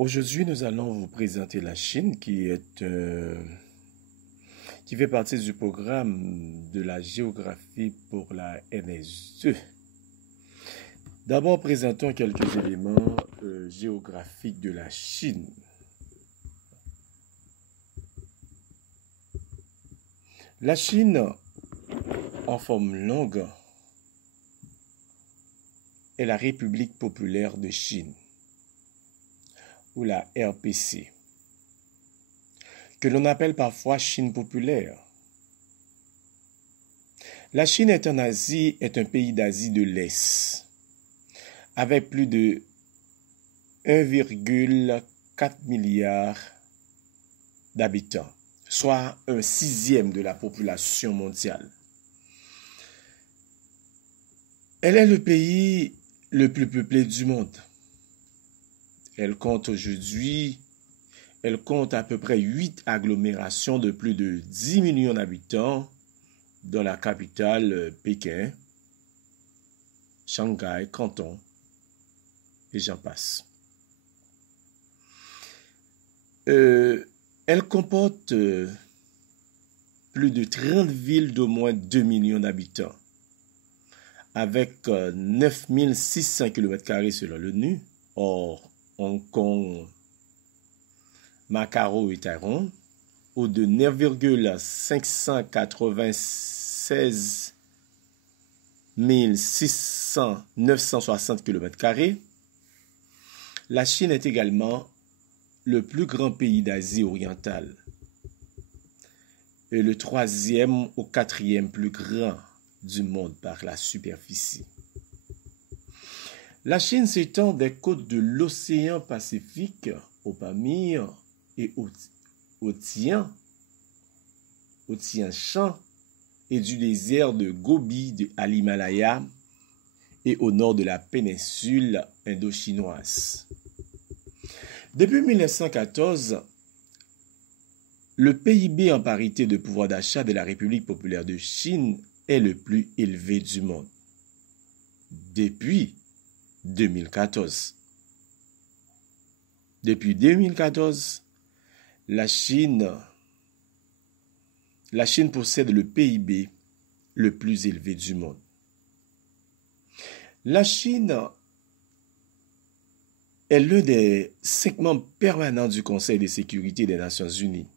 Aujourd'hui, nous allons vous présenter la Chine qui fait partie du programme de la géographie pour la NSE. D'abord, présentons quelques éléments géographiques de la Chine. La Chine, en forme longue, est la République populaire de Chine, ou la RPC, que l'on appelle parfois Chine populaire. La Chine est un pays d'Asie de l'Est, avec plus de 1,4 milliard d'habitants, soit un sixième de la population mondiale. Elle est le pays le plus peuplé du monde. Elle compte à peu près 8 agglomérations de plus de 10 millions d'habitants, dans la capitale Pékin, Shanghai, Canton, et j'en passe. Elle comporte plus de 30 villes d'au moins 2 millions d'habitants, avec 9600 km² selon l'ONU. Or, Hong Kong, Macao et Taïwan, ou de 9,596 960 km². La Chine est également le plus grand pays d'Asie orientale et le 3e ou 4e plus grand du monde par la superficie. La Chine s'étend des côtes de l'océan Pacifique au Pamir et au Tian Shan et du désert de Gobi à l'Himalaya et au nord de la péninsule indo-chinoise. Depuis 1914, le PIB en parité de pouvoir d'achat de la République populaire de Chine est le plus élevé du monde. Depuis 2014. Depuis 2014, la Chine possède le PIB le plus élevé du monde. La Chine est l'un des 5 membres permanents du Conseil de sécurité des Nations Unies.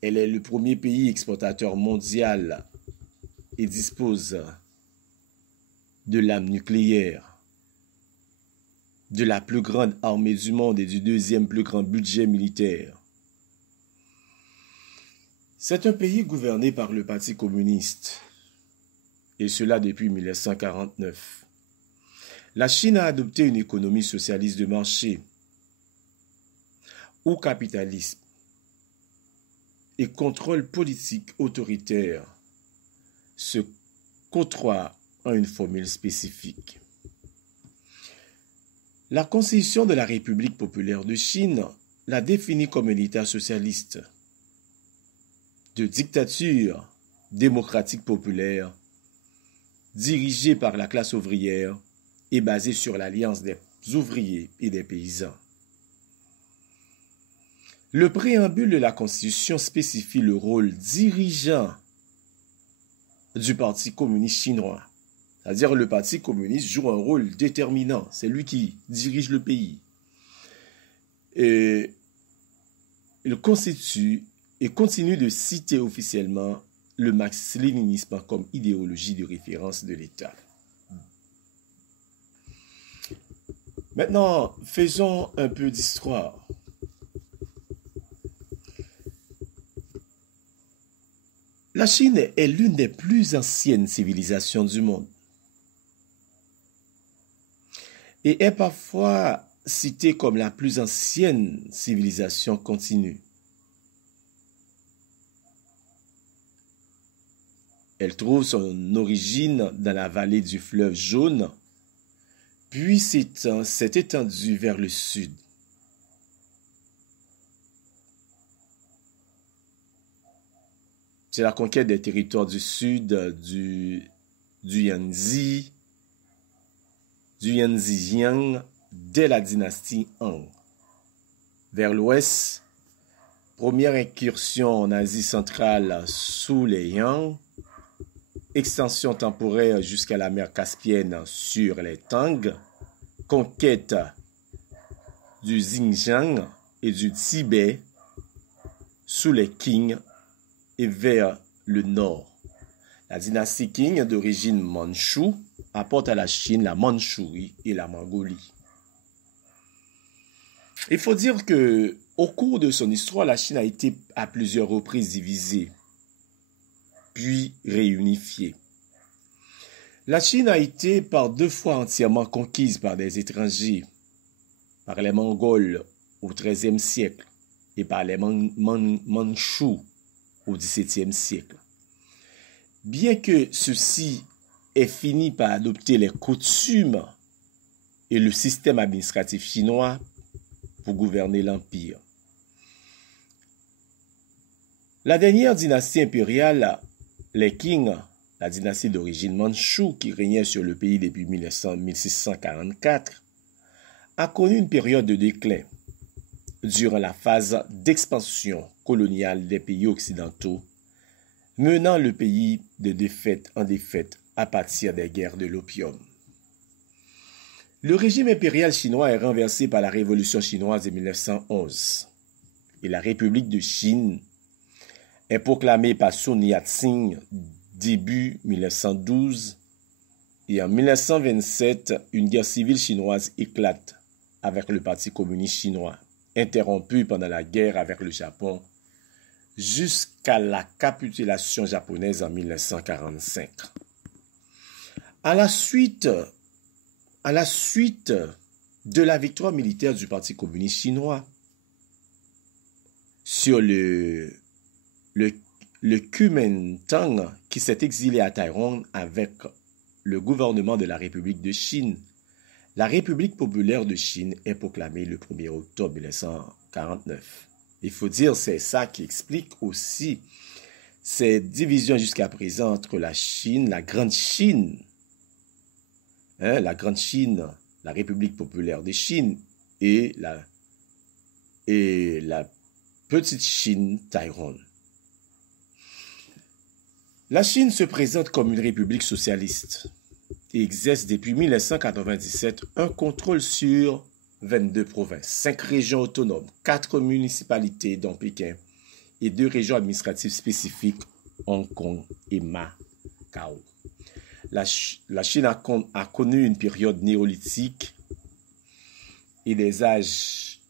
Elle est le premier pays exportateur mondial et dispose de l'arme nucléaire, de la plus grande armée du monde et du 2e plus grand budget militaire. C'est un pays gouverné par le Parti communiste, et cela depuis 1949. La Chine a adopté une économie socialiste de marché ou capitalisme et contrôle politique autoritaire se côtoient en une formule spécifique. La Constitution de la République populaire de Chine la définit comme un État socialiste de dictature démocratique populaire dirigé par la classe ouvrière et basé sur l'alliance des ouvriers et des paysans. Le préambule de la Constitution spécifie le rôle dirigeant du Parti communiste chinois. C'est-à-dire le Parti communiste joue un rôle déterminant. C'est lui qui dirige le pays. Et il constitue et continue de citer officiellement le marxisme-léninisme comme idéologie de référence de l'État. Maintenant, faisons un peu d'histoire. La Chine est l'une des plus anciennes civilisations du monde et est parfois citée comme la plus ancienne civilisation continue. Elle trouve son origine dans la vallée du fleuve Jaune, puis s'est étendue vers le sud. C'est la conquête des territoires du sud du Yanzi, du Yanzijiang dès la dynastie Han. Vers l'ouest, première incursion en Asie centrale sous les Yang, extension temporaire jusqu'à la mer Caspienne sur les Tang, conquête du Xinjiang et du Tibet sous les Qing et vers le nord. La dynastie Qing d'origine mandchoue apporte à la Chine la Mandchourie et la Mongolie. Il faut dire que au cours de son histoire, la Chine a été à plusieurs reprises divisée, puis réunifiée. La Chine a été par 2 fois entièrement conquise par des étrangers, par les Mongols au XIIIe siècle et par les Mandchous au XVIIe siècle. Bien que ceux-ci aient fini par adopter les coutumes et le système administratif chinois pour gouverner l'empire. La dernière dynastie impériale, les Qing, la dynastie d'origine mandchoue qui régnait sur le pays depuis 1644, a connu une période de déclin durant la phase d'expansion coloniale des pays occidentaux, menant le pays de défaite en défaite à partir des guerres de l'opium. Le régime impérial chinois est renversé par la Révolution chinoise de 1911 et la République de Chine est proclamée par Sun Yat-sen début 1912 et en 1927, une guerre civile chinoise éclate avec le Parti communiste chinois, interrompue pendant la guerre avec le Japon jusqu'à la capitulation japonaise en 1945. À la suite de la victoire militaire du Parti communiste chinois sur le Kuomintang qui s'est exilé à Taïwan avec le gouvernement de la République de Chine, la République populaire de Chine est proclamée le 1er octobre 1949. Il faut dire, c'est ça qui explique aussi ces divisions jusqu'à présent entre la Chine, la Grande Chine, la Grande Chine, la République populaire de Chine et la Petite Chine, Taïwan. La Chine se présente comme une république socialiste et exerce depuis 1997 un contrôle sur 22 provinces, 5 régions autonomes, 4 municipalités dont Pékin et 2 régions administratives spécifiques, Hong Kong et Macao. La Chine a connu une période néolithique et des âges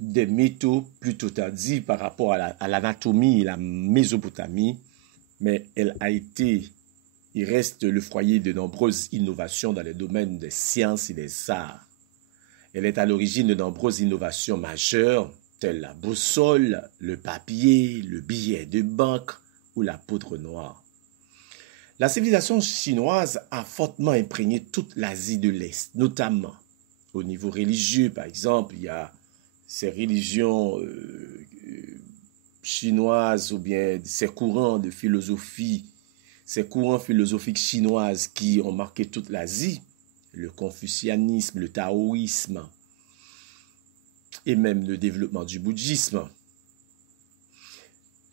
des métaux plutôt tardifs par rapport à l'anatomie et la Mésopotamie, mais il reste le foyer de nombreuses innovations dans les domaines des sciences et des arts. Elle est à l'origine de nombreuses innovations majeures, telles la boussole, le papier, le billet de banque ou la poudre noire. La civilisation chinoise a fortement imprégné toute l'Asie de l'Est, notamment au niveau religieux. Par exemple, il y a ces religions chinoises ou bien ces courants de philosophie, ces courants philosophiques chinoises qui ont marqué toute l'Asie, le confucianisme, le taoïsme et même le développement du bouddhisme.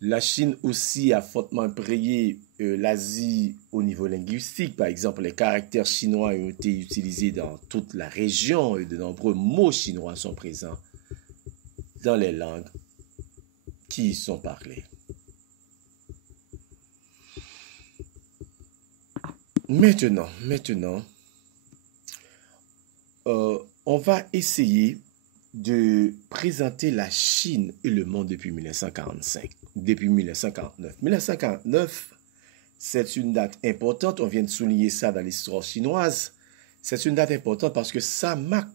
La Chine aussi a fortement imprégné l'Asie au niveau linguistique. Par exemple, les caractères chinois ont été utilisés dans toute la région et de nombreux mots chinois sont présents dans les langues qui y sont parlées. Maintenant, on va essayer de présenter la Chine et le monde depuis 1949. 1949, c'est une date importante, on vient de souligner ça dans l'histoire chinoise. C'est une date importante parce que ça marque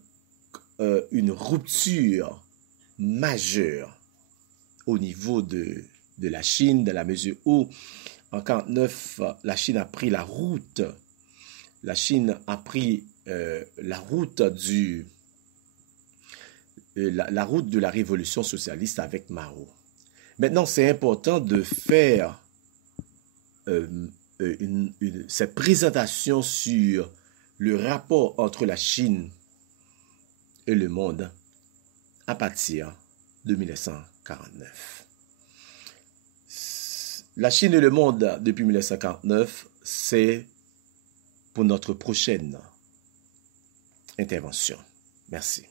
une rupture majeure au niveau de la Chine, dans la mesure où en 1949, la Chine a pris la route. La Chine a pris la route de la révolution socialiste avec Mao. Maintenant, c'est important de faire cette présentation sur le rapport entre la Chine et le monde à partir de 1949. La Chine et le monde depuis 1949, c'est pour notre prochaine intervention. Merci.